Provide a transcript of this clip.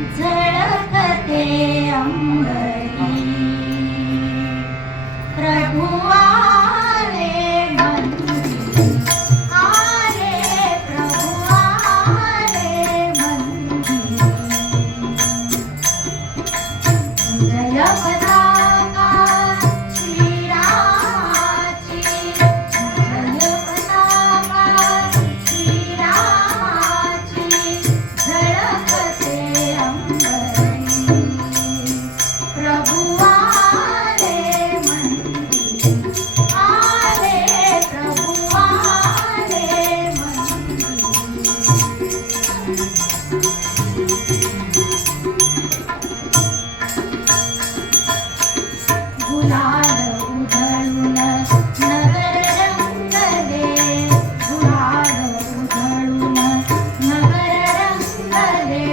झळकते Ambar. Hare